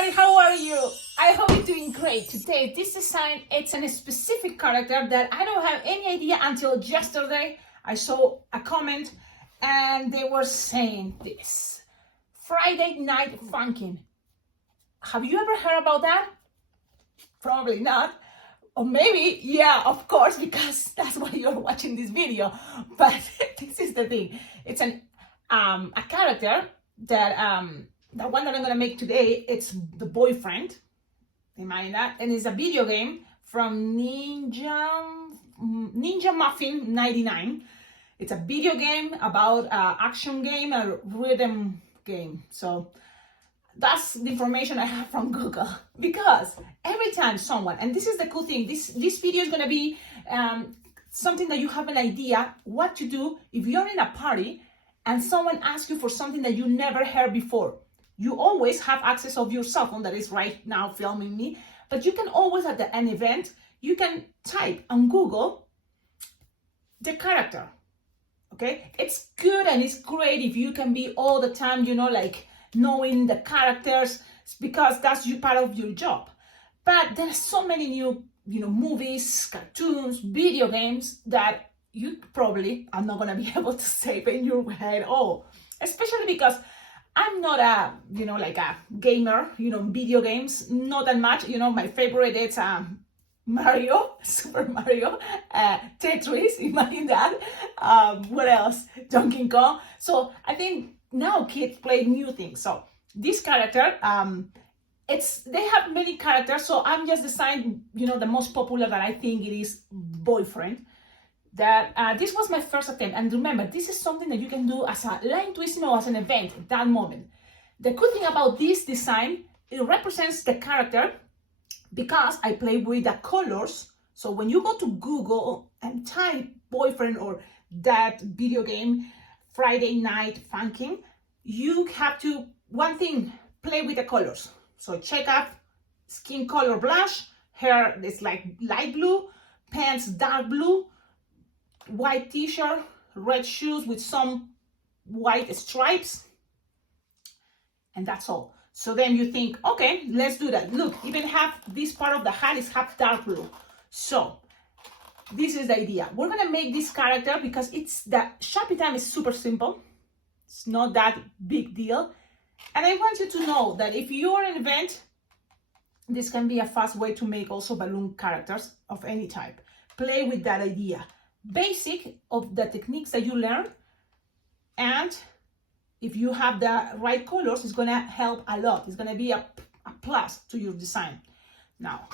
everybody, how are you? I hope you're doing great. Today, this design, it's a specific character that I don't have any idea until yesterday. I saw a comment and they were saying this. Friday Night Funkin. Have you ever heard about that? Probably not. Or maybe, yeah, of course, because that's why you're watching this video. But this is the thing. It's a character that the one that I'm gonna make today, it's the boyfriend. Imagine that. And it's a video game from Ninja Muffin 99. It's a video game about action game, a rhythm game. So that's the information I have from Google, because every time someone, and this is the cool thing, this video is gonna be something that you have an idea what to do if you're in a party and someone asks you for something that you never heard before. You always have access of your cell phone that is right now filming me, but you can always at an event, you can type on Google the character, okay? It's good and it's great if you can be all the time, you know, like knowing the characters, because that's part of your job. But there's so many new, you know, movies, cartoons, video games that you probably are not gonna be able to save in your head all, especially because I'm not a, you know, like a gamer, you know, video games, not that much. You know, my favorite is Mario, Super Mario, Tetris, imagine that. What else? Donkey Kong. So I think now kids play new things. So this character, they have many characters. So I'm just deciding, you know, the most popular that I think it is boyfriend. That this was my first attempt, and remember, this is something that you can do as a line twisting or as an event at that moment. The good thing about this design, it represents the character because I play with the colors. So when you go to Google and type boyfriend or that video game Friday Night Funkin', you have to, one thing, play with the colors. So check out skin color blush, hair is like light blue, pants dark blue, white t-shirt, red shoes with some white stripes, and that's all. So then you think, okay, let's do that. Look, even have this part of the hat is half dark blue. So this is the idea. We're gonna make this character because it's the shopping time is super simple. It's not that big deal. And I want you to know that if you're an event, this can be a fast way to make also balloon characters of any type. Play with that idea. Basic of the techniques that you learn, and if you have the right colors, it's gonna help a lot. It's gonna be a plus to your design. Now,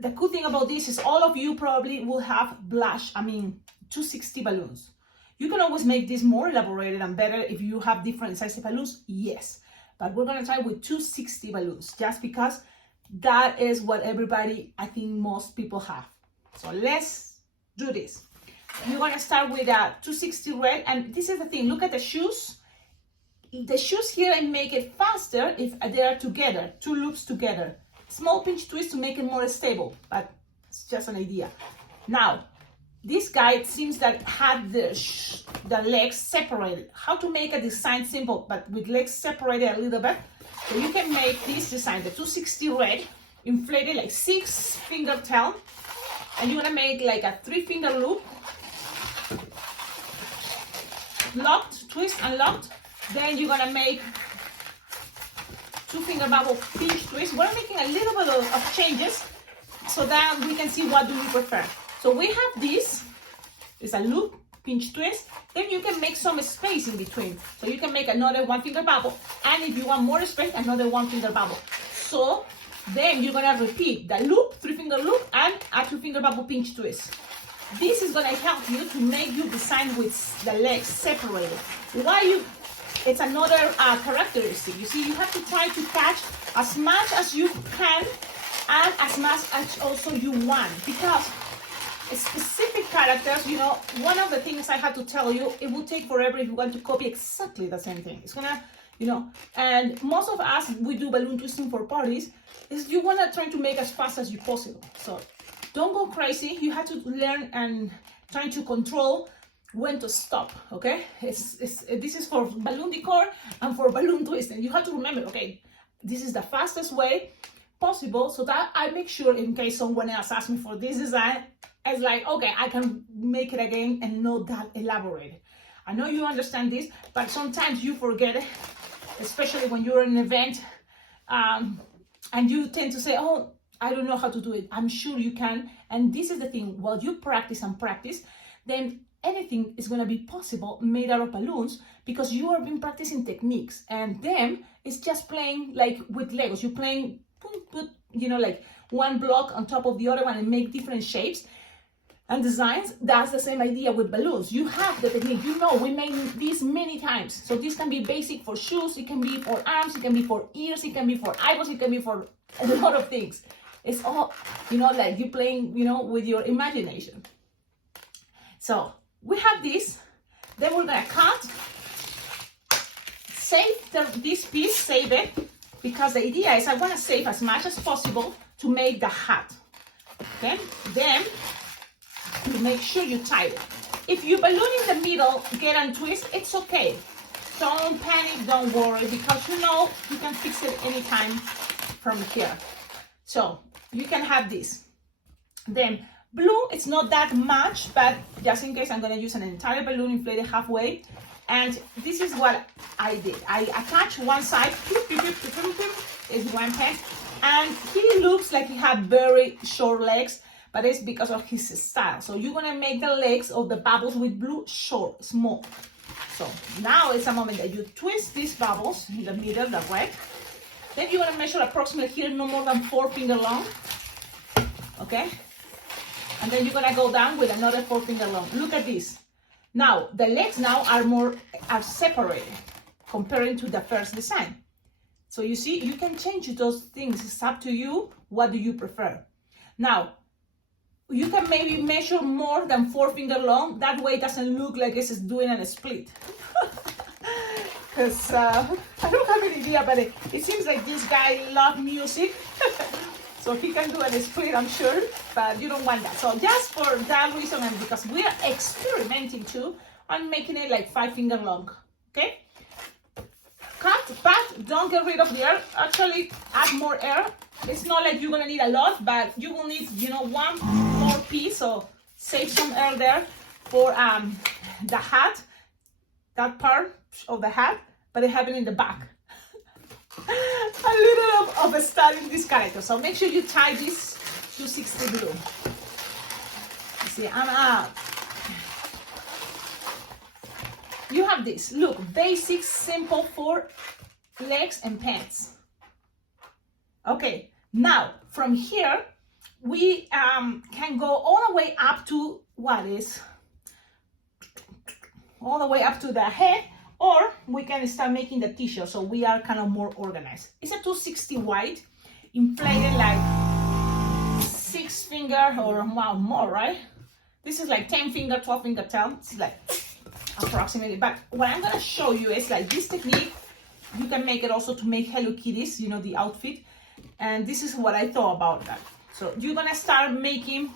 the cool thing about this is all of you probably will have 260 balloons. You can always make this more elaborated and better if you have different sizes of balloons, yes. But we're gonna try with 260 balloons, just because that is what everybody, I think most people have. So let's do this. You're gonna start with a 260 red, and this is the thing, look at the shoes. The shoes here, I make it faster if they are together, two loops together. Small pinch twist to make it more stable, but it's just an idea. Now, this guy, it seems that had the legs separated. How to make a design simple, but with legs separated a little bit. So you can make this design, the 260 red, inflated like 6-finger tail. And you're gonna make like a 3-finger loop, locked, twist and locked. Then you're gonna make 2-finger bubble pinch twist. We're making a little bit of changes so that we can see what do we prefer. So we have this, it's a loop, pinch twist. Then you can make some space in between. So you can make another 1-finger bubble. And if you want more space, another 1-finger bubble. So then you're gonna repeat the loop, 3-finger loop, and a 2-finger bubble pinch twist. This is gonna help you to make your design with the legs separated. It's another characteristic. You see, you have to try to catch as much as you can and as much as also you want, because specific characters, you know, one of the things I have to tell you, it will take forever if you want to copy exactly the same thing. It's gonna, you know, and most of us, we do balloon twisting for parties, is you want to try to make as fast as you possible. So don't go crazy. You have to learn and try to control when to stop, okay? This is for balloon decor and for balloon twisting. You have to remember, okay, this is the fastest way possible, so that I make sure in case someone else asks me for this design, it's like, okay, I can make it again and not that elaborated. I know you understand this, but sometimes you forget it, especially when you're in an event, and you tend to say, oh, I don't know how to do it. I'm sure you can. And this is the thing, while you practice and practice, then anything is going to be possible made out of balloons, because you have been practicing techniques, and them is just playing like with Legos. You're playing, put, you know, like one block on top of the other one and make different shapes and designs. That's the same idea with balloons. You have the technique, you know, we made this many times. So this can be basic for shoes, it can be for arms, it can be for ears, it can be for eyeballs, it can be for a lot of things. It's all, you know, like you playing, you know, with your imagination. So we have this, then we're gonna cut, save this piece, save it, because the idea is I wanna save as much as possible to make the hat. Okay, then you make sure you tie it. If you balloon in the middle, get and twist, it's okay. Don't panic, don't worry, because you know you can fix it anytime from here. So you can have this. Then blue, it's not that much, but just in case, I'm gonna use an entire balloon inflated halfway. And this is what I did. I attached one side, is one peg, and he looks like he had very short legs, but it's because of his style. So you're gonna make the legs of the bubbles with blue short, small. So now it's a moment that you twist these bubbles in the middle, the red. Then you're gonna measure approximately here, no more than 4 finger long, okay? And then you're gonna go down with another 4 finger long. Look at this. Now, the legs now are separated comparing to the first design. So you see, you can change those things. It's up to you. What do you prefer? Now, you can maybe measure more than 4 finger long. That way it doesn't look like it's doing a split. Because I don't have any idea, but it seems like this guy loves music. So he can do a split, I'm sure, but you don't want that. So just for that reason, and because we are experimenting too, I'm making it like 5 finger long, okay? Cut, but don't get rid of the air. Actually, add more air. It's not like you're gonna need a lot, but you will need, you know, one more piece, so save some air there for the hat, that part of the hat, but it happened in the back. A little of a style in this character. So make sure you tie this 260 blue. You see, I'm out. You have this. Look, basic, simple for legs and pants. Okay, now from here we can go all the way up to all the way up to the head. Or we can start making the t-shirt, so we are kind of more organized. It's a 260 wide, inflated like 6 finger or wow, more, right? This is like 10 finger, 12 finger tail. It's like approximately. But what I'm gonna show you is like this technique. You can make it also to make Hello Kitties, you know, the outfit. And this is what I thought about that. So you're gonna start making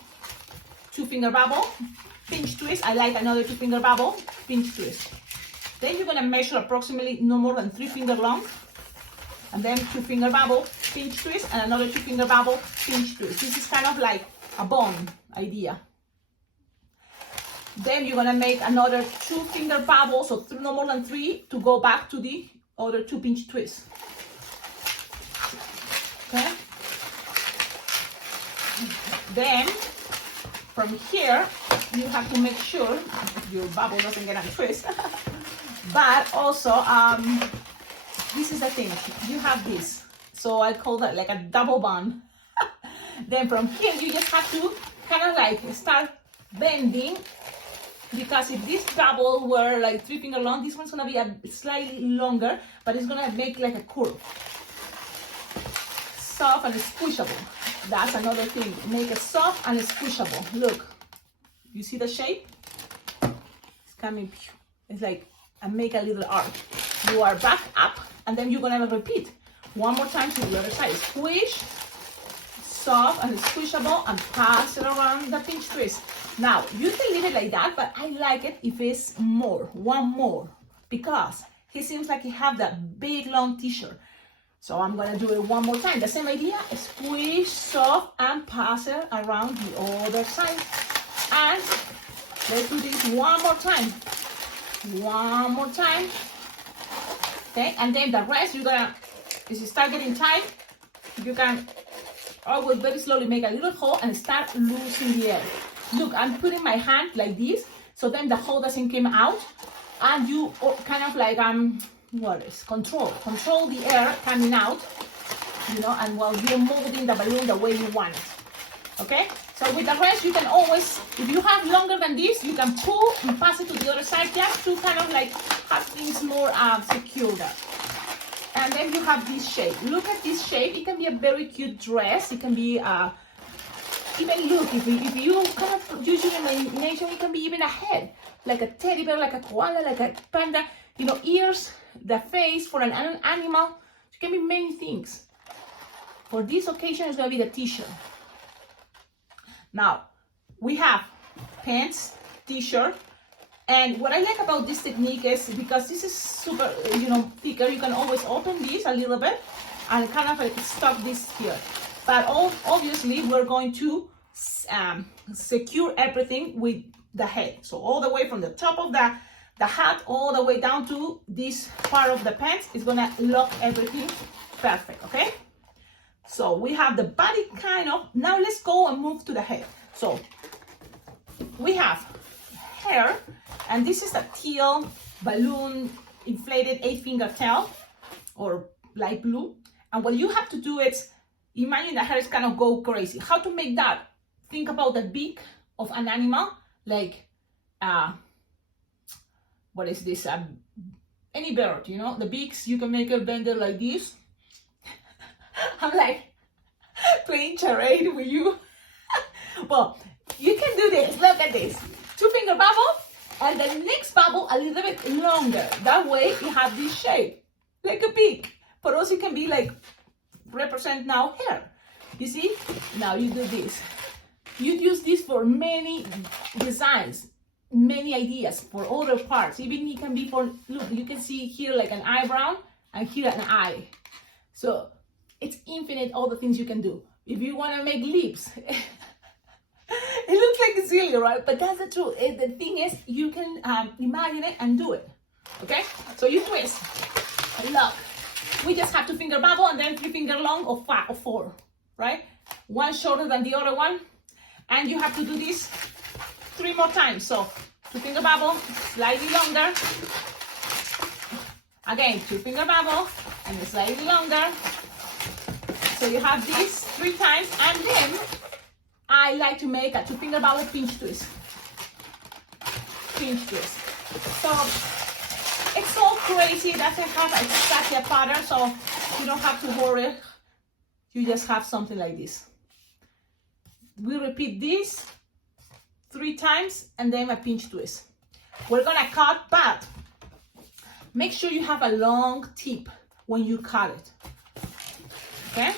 2 finger bubble, pinch twist. I like another 2 finger bubble, pinch twist. Then you're gonna measure approximately no more than 3 finger long, and then 2 finger bubble, pinch twist, and another 2 finger bubble, pinch twist. This is kind of like a bond idea. Then you're gonna make another 2 finger bubble, so no more than 3, to go back to the other 2 pinch twists. Okay. Then from here, you have to make sure your bubble doesn't get untwisted. But also, this is the thing, you have this. So I call that like a double bond. Then from here, you just have to kind of like start bending, because if this double were like 3 finger long, this one's gonna be a slightly longer, but it's gonna make like a curve. Soft and squishable. That's another thing. Make it soft and squishable. Look, you see the shape? It's coming. It's like, and make a little arc. You are back up, and then you're gonna repeat one more time to the other side. Squish, soft and squishable, and pass it around the pinch twist. Now you can leave it like that, but I like it if it's more, one more, because he seems like he have that big long t-shirt. So I'm gonna do it one more time. The same idea, squish soft and pass it around the other side. And let's do this one more time. One more time. Okay, and then the rest you're gonna, if you start getting tight, you can always very slowly make a little hole and start losing the air. Look, I'm putting my hand like this, so then the hole doesn't come out, and you kind of like control the air coming out, you know, and while you're molding the balloon the way you want it. Okay, so with the rest you can always, if you have longer than this, you can pull and pass it to the other side just to kind of like have things more secure there. And then you have this shape. Look at this shape. It can be a very cute dress. It can be even look, if you kind of use your imagination, it can be even a head, like a teddy bear, like a koala, like a panda, you know, ears, the face for an animal. It can be many things. For this occasion, it's going to be the t-shirt. Now, we have pants, t-shirt, and what I like about this technique is because this is super, you know, thicker, you can always open this a little bit and kind of like stuff this here. But obviously, we're going to secure everything with the head. So all the way from the top of the hat all the way down to this part of the pants is going to lock everything perfect, okay? So we have the body kind of. Now let's go and move to the head. So we have hair, and this is a teal balloon inflated 8-finger tail or light blue. And what you have to do is imagine the hair is kind of go crazy. How to make that? Think about the beak of an animal, like what is this? Any bird, you know, the beaks, you can make it bend it like this. I'm like playing charade with you. Well, you can do this. Look at this. 2-finger bubble, and the next bubble a little bit longer. That way you have this shape, like a beak. But also it can be like represent now hair. You see? Now you do this. You use this for many designs, many ideas for other parts. Even it can be for, look, you can see here like an eyebrow and here an eye. So it's infinite all the things you can do. If you want to make lips, it looks like silly, right? But that's the truth. The thing is, you can imagine it and do it. Okay? So you twist. Look. We just have 2-finger bubble and then 3-finger long or 4, right? One shorter than the other one. And you have to do this 3 more times. So 2-finger bubble, slightly longer. Again, 2-finger bubble and slightly longer. So you have this 3 times, and then I like to make a 2-finger bubble pinch twist. Pinch twist. So it's so crazy. It doesn't have exactly a pattern, so you don't have to worry. You just have something like this. We repeat this 3 times and then a pinch twist. We're gonna cut, but make sure you have a long tip when you cut it. Okay?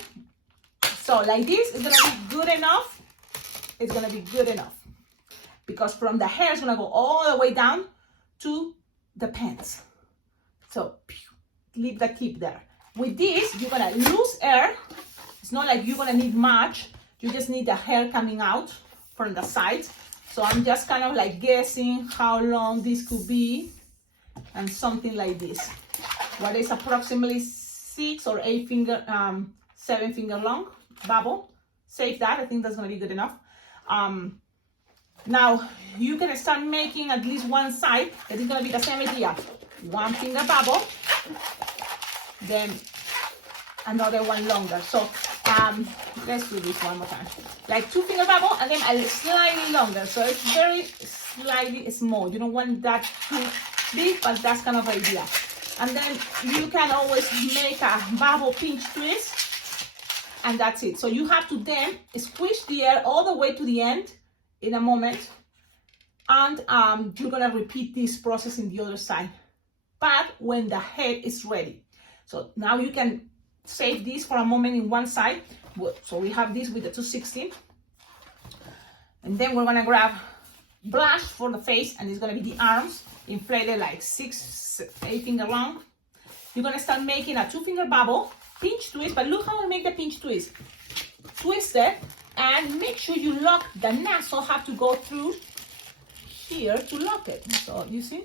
So like this is gonna be good enough. It's gonna be good enough. Because from the hair, it's gonna go all the way down to the pants. So leave the tip there. With this, you're gonna lose air. It's not like you're gonna need much. You just need the hair coming out from the sides. So I'm just kind of like guessing how long this could be, and something like this. What is approximately 6 or 8 finger, 7-finger long bubble. Save that. I think that's gonna be good enough. Now you can start making at least one side. That is gonna be the same idea. 1-finger bubble, then another one longer. So let's do this one more time. Like 2-finger bubble and then a slightly longer. So it's very slightly small. You don't want that too big, but that's kind of the idea. And then you can always make a bubble pinch twist, and that's it. So you have to then squish the air all the way to the end in a moment, and you're gonna repeat this process in the other side, but when the head is ready. So now you can save this for a moment in one side. So we have this with the 216, and then we're gonna grab blush for the face, and it's gonna be the arms inflated like 6, 8 finger long. You're gonna start making a 2-finger bubble pinch twist, but look how I make the pinch twist. Twist it and make sure you lock the knot, so have to go through here to lock it. So you see?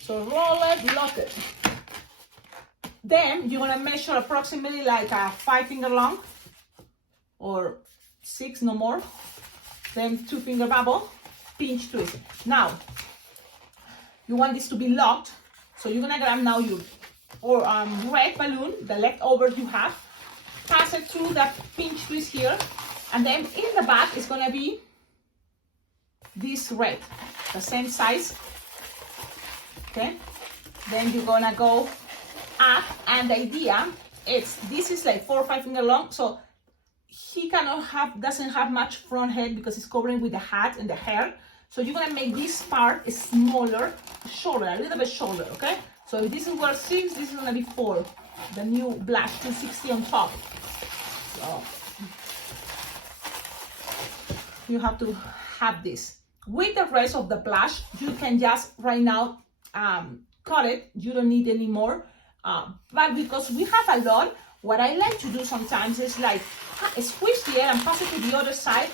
So roll it, lock it. Then you're gonna measure approximately like a 5 finger long or 6, no more. Then 2 finger bubble, pinch twist. Now, you want this to be locked. So you're gonna grab now your red balloon, the leftover you have, pass it through the pinch twist here, and then in the back is gonna be this red, the same size. Okay, then you're gonna go up, and the idea is this is like 4 or 5 finger long, so he doesn't have much front head because it's covering with the hat and the hair. So you're gonna make this part smaller, shorter, a little bit shorter, okay? So if this is where 6, this is gonna be 4. The new blush 260 on top. So you have to have this. With the rest of the blush, you can just right now cut it. You don't need any more. But because we have a lot, what I like to do sometimes is like squish the air and pass it to the other side,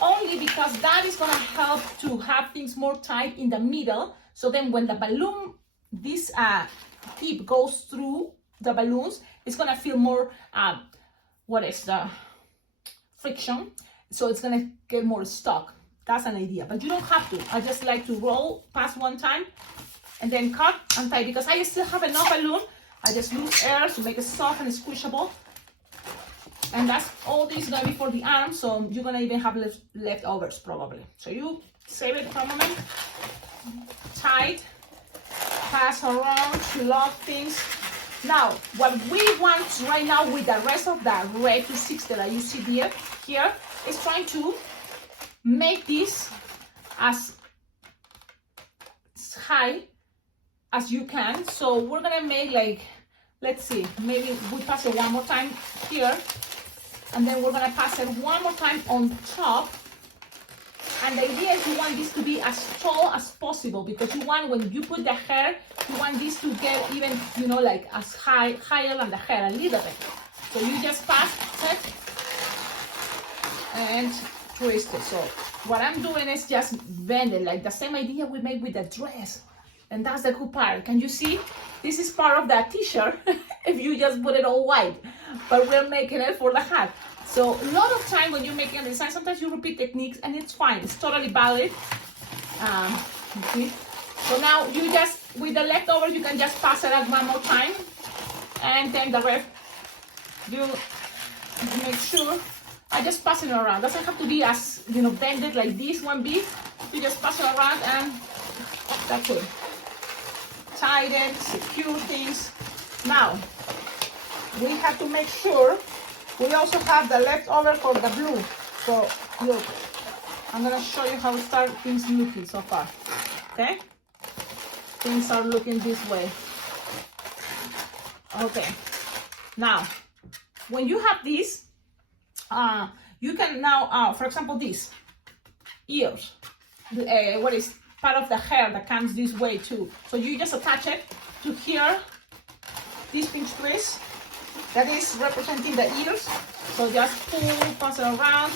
only because that is gonna help to have things more tight in the middle. So then when the balloon, this tip goes through the balloons, it's gonna feel more, friction. So it's gonna get more stuck. That's an idea, but you don't have to. I just like to roll past one time and then cut and tie, because I still have enough balloon. I just lose air to make it soft and squishable. And that's all this is gonna be for the arm, so you're gonna even have leftovers probably. So you save it for a moment, tight, pass around to lock things. Now, what we want right now with the rest of the red 260 that you see here is trying to make this as high as you can. So we're gonna make like, let's see, maybe we pass it one more time here, and then we're gonna pass it one more time on top. And the idea is you want this to be as tall as possible, because you want, when you put the hair, you want this to get even, you know, like as higher than the hair a little bit. So you just pass it and twist it. So what I'm doing is just bend it, like the same idea we made with the dress. And that's the good part. Can you see? This is part of that t-shirt if you just put it all white, but we're making it for the hat. So a lot of time when you're making a design, sometimes you repeat techniques, and it's fine. It's totally valid. Okay. So now you just, with the leftover, you can just pass it out one more time, and then the rest, you make sure. I just pass it around. Doesn't have to be as, you know, bended like this one bit. You just pass it around, and that's it. Tighten, secure things. Now we have to make sure we also have the leftover for the blue. So look, I'm gonna show you how things looking so far. Okay, things are looking this way. Okay, now when you have this, you can now, for example, this ears, what is part of the hair that comes this way too. So you just attach it to here, this pinch twist that is representing the ears. So just pull, pass it around.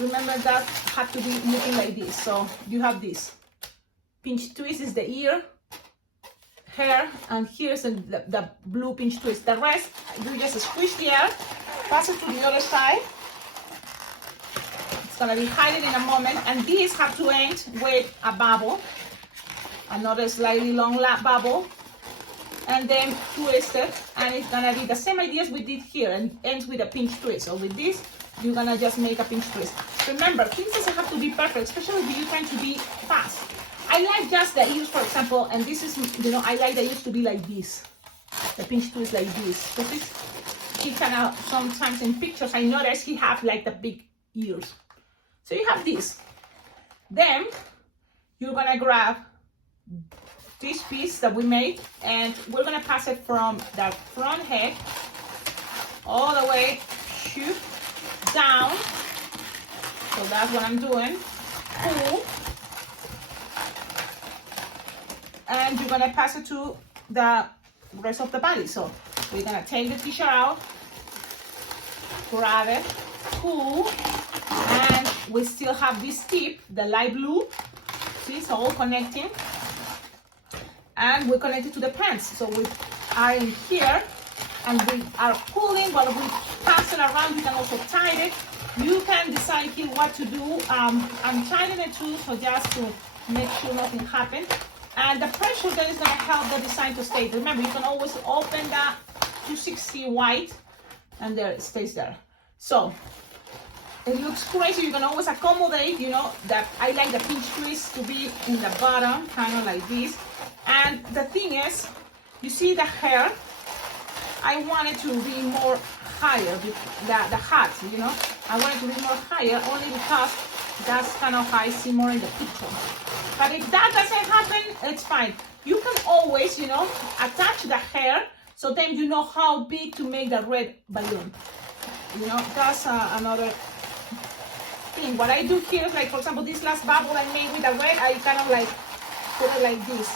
Remember that have to be looking like this. So you have this pinch twist is the ear, hair, and here's the blue pinch twist. The rest, you just squish the air, pass it to the other side. It's gonna be hiding in a moment, and these have to end with a bubble, another slightly long bubble, and then twist it, and it's gonna be the same ideas we did here, and ends with a pinch twist. So with this, you're gonna just make a pinch twist. Remember, things doesn't have to be perfect, especially if you're trying to be fast. I like just the ears, for example, and this is, you know, I like the ears to be like this, the pinch twist like this, because he kind of, sometimes in pictures I notice he have like the big ears. So you have this. Then you're gonna grab this piece that we made, and we're gonna pass it from the front head all the way down. So that's what I'm doing. Pull, and you're gonna pass it to the rest of the body. So we're gonna take the t-shirt out, grab it, pull, and we still have this tip, the light blue. See, it's all connecting. And we're connected to the pants. So we are in here and we are pulling while we pass it around. You can also tie it. You can decide here what to do. I'm tying it too, so just to make sure nothing happens. And the pressure that is going to help the design to stay. Remember, you can always open that 260 white and there it stays there. So it looks crazy. You can always accommodate, you know, that I like the pinch twist to be in the bottom, kind of like this. And the thing is, you see the hair, I want it to be more higher, the hat, you know, I want it to be more higher only because that's kind of how I see more in the picture. But if that doesn't happen, it's fine. You can always, you know, attach the hair so then you know how big to make the red balloon. You know, that's another thing. What I do here is, like, for example, this last bubble I made with the red, I kind of like put it like this.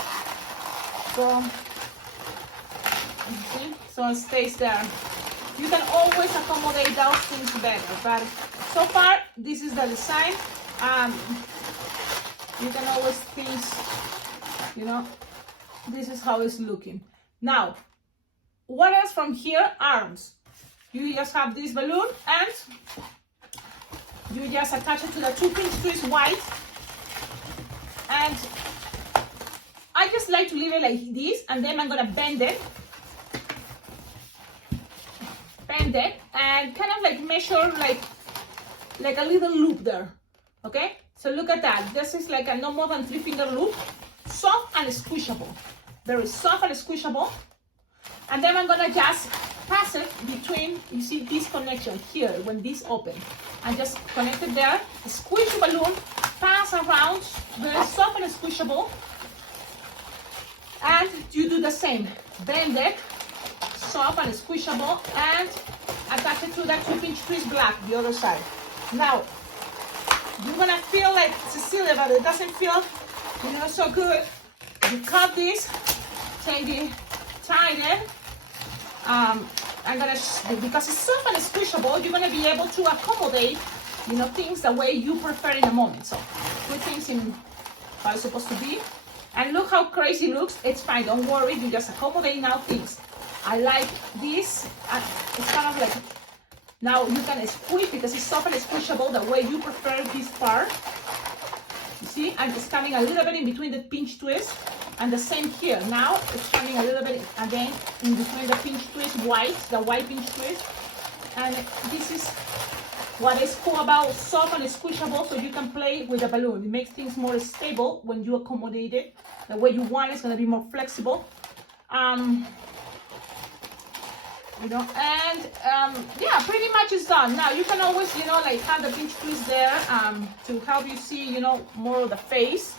So, see? So it stays there. You can always accommodate those things better, but so far this is the design. You can always think, you know, this is how it's looking. Now, what else from here? Arms. You just have this balloon and you just attach it to the 2 pinch twist white, and I just like to leave it like this, and then I'm gonna bend it and kind of like measure like a little loop there. Okay, so look at that. This is like a no more than 3-finger loop, soft and squishable, very soft and squishable. And then I'm gonna just pass it between, you see this connection here when this open, and just connect it there, squish the balloon, pass around, very soft and squishable. And you do the same, bend it, soft and squishable, and attach it to that 2 pinch twist black, the other side. Now, you're gonna feel like Cecilia, but it doesn't feel, you know, so good. You cut this, take it, tie it. I'm gonna, because it's soft and squishable, you're gonna be able to accommodate, you know, things the way you prefer in a moment. So put things in how it's supposed to be. And look how crazy it looks. It's fine, don't worry, you just accommodate now things. I like this, it's kind of like, now you can squish because it's soft and squishable the way you prefer this part. You see, and it's coming a little bit in between the pinch twist, and the same here. Now it's coming a little bit again in between the pinch twist white, the white pinch twist. And this is what is cool about soft and squishable, so you can play with the balloon. It makes things more stable when you accommodate it the way you want. It's going to be more flexible. You know, and yeah, pretty much it's done. Now you can always, you know, like have the pinch twist there to help you see, you know, more of the face.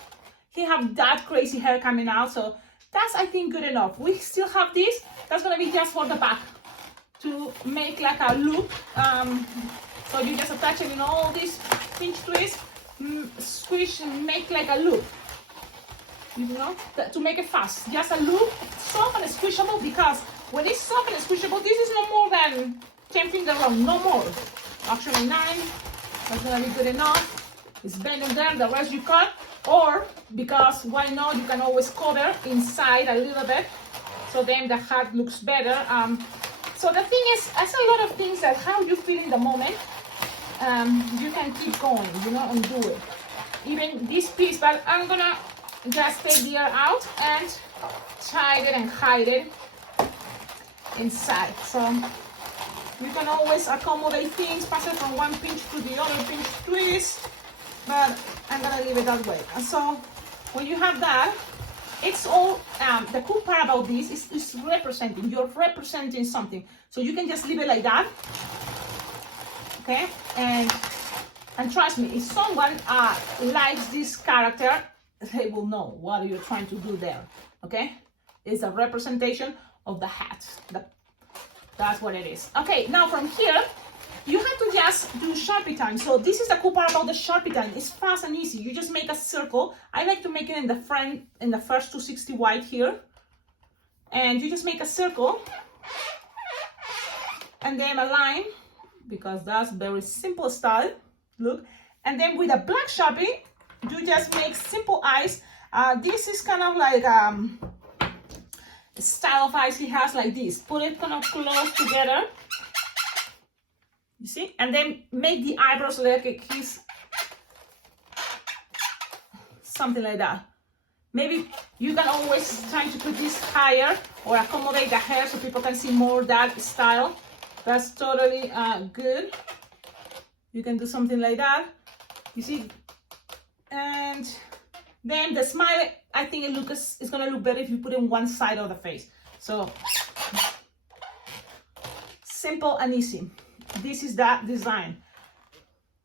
He have that crazy hair coming out, so that's, I think, good enough. We still have this. That's going to be just for the back to make like a loop. So you just attach it in all these pinch twists, squish and make like a loop, you know, to make it fast. Just a loop, soft and squishable, because when it's soft and squishable, this is no more than 10 finger long, no more. Actually 9, that's gonna be good enough. It's bending there, the rest you cut, or because why not, you can always cover inside a little bit, so then the hat looks better. So the thing is, it's a lot of things that how you feel in the moment. You can keep going, you know, and do it. Even this piece, but I'm gonna just take the air out and tie it and hide it inside. So you can always accommodate things, pass it from one pinch to the other pinch twist, but I'm gonna leave it that way. And so when you have that, it's all, the cool part about this is representing, you're representing something. So you can just leave it like that. Okay, and trust me, if someone likes this character, they will know what you're trying to do there. Okay, it's a representation of the hat. That's what it is. Okay, now from here, you have to just do Sharpie time. So this is the cool part about the Sharpie time. It's fast and easy. You just make a circle. I like to make it in the front, in the first 260 white here, and you just make a circle and then a line, because that's very simple style, look. And then with a black Sharpie, you just make simple eyes. This is kind of like style of eyes he has, like this. Put it kind of close together, you see, and then make the eyebrows like he's something like that. Maybe you can always try to put this higher or accommodate the hair so people can see more that style. That's totally good. You can do something like that, you see. And then the smile, I think it's gonna look better if you put it on one side of the face. So simple and easy. This is that design.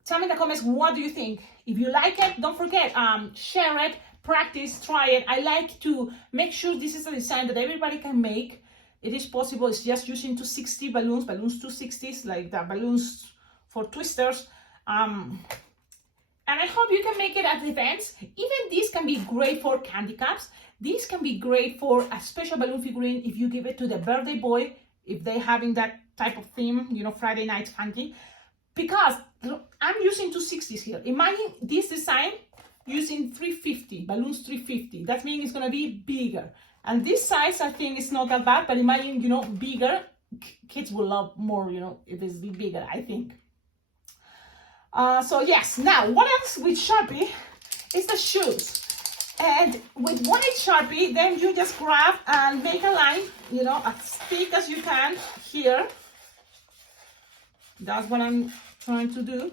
Tell me in the comments, what do you think? If you like it, don't forget, share it, practice, try it. I like to make sure this is a design that everybody can make. It is possible. It's just using 260 balloons 260s, like the balloons for twisters. And I hope you can make it at events. Even this can be great for candy cups. This can be great for a special balloon figurine if you give it to the birthday boy, if they're having that type of theme, you know, Friday Night Funky. Because I'm using 260s here. Imagine this design using 350, balloons 350. That means it's gonna be bigger. And this size, I think, is not that bad, but imagine, you know, bigger. Kids will love more, you know, if it's bigger, I think. So yes, now what else with Sharpie is the shoes. And with 1/8 Sharpie, then you just grab and make a line, you know, as thick as you can here. That's what I'm trying to do.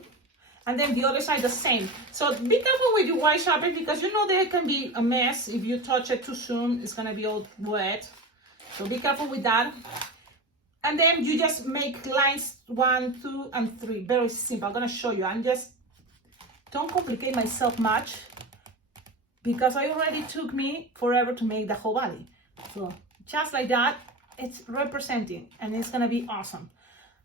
And then the other side the same. So be careful with your white Sharpie, because you know there can be a mess if you touch it too soon. It's gonna be all wet. So be careful with that. And then you just make lines 1, 2, and 3. Very simple. I'm gonna show you. Don't complicate myself much, because it already took me forever to make the whole body. So just like that, it's representing, and it's gonna be awesome.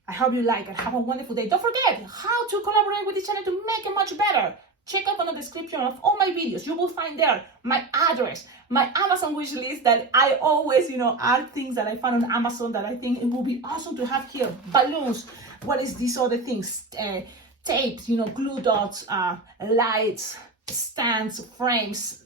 I hope you like it. Have a wonderful day. Don't forget how to collaborate with the channel to make it much better. Check out on the description of all my videos. You will find there my address, my Amazon wish list that I always, you know, add things that I found on Amazon that I think it will be awesome to have here. Balloons. What is these other things? Tapes, you know, glue dots, lights, stands, frames.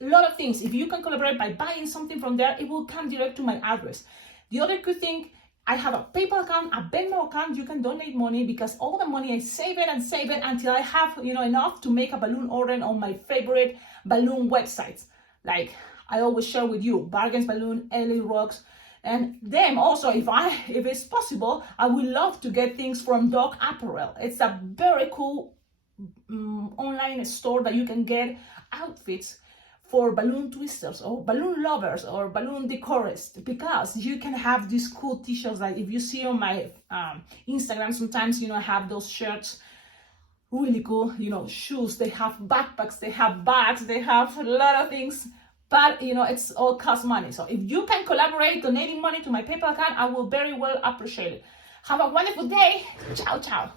A lot of things. If you can collaborate by buying something from there, it will come direct to my address. The other good thing, I have a PayPal account, a Venmo account. You can donate money, because all the money I save it until I have, you know, enough to make a balloon order on my favorite balloon websites. Like I always share with you, Bargains Balloon, LA Rocks, and them also. If it's possible, I would love to get things from Dog Apparel. It's a very cool online store that you can get outfits for balloon twisters or balloon lovers or balloon decorists, because you can have these cool t-shirts. Like if you see on my Instagram, sometimes, you know, I have those shirts, really cool, you know, shoes, they have backpacks, they have bags, they have a lot of things, but you know, it's all cost money. So if you can collaborate donating money to my PayPal account, I will very well appreciate it. Have a wonderful day. Ciao, ciao.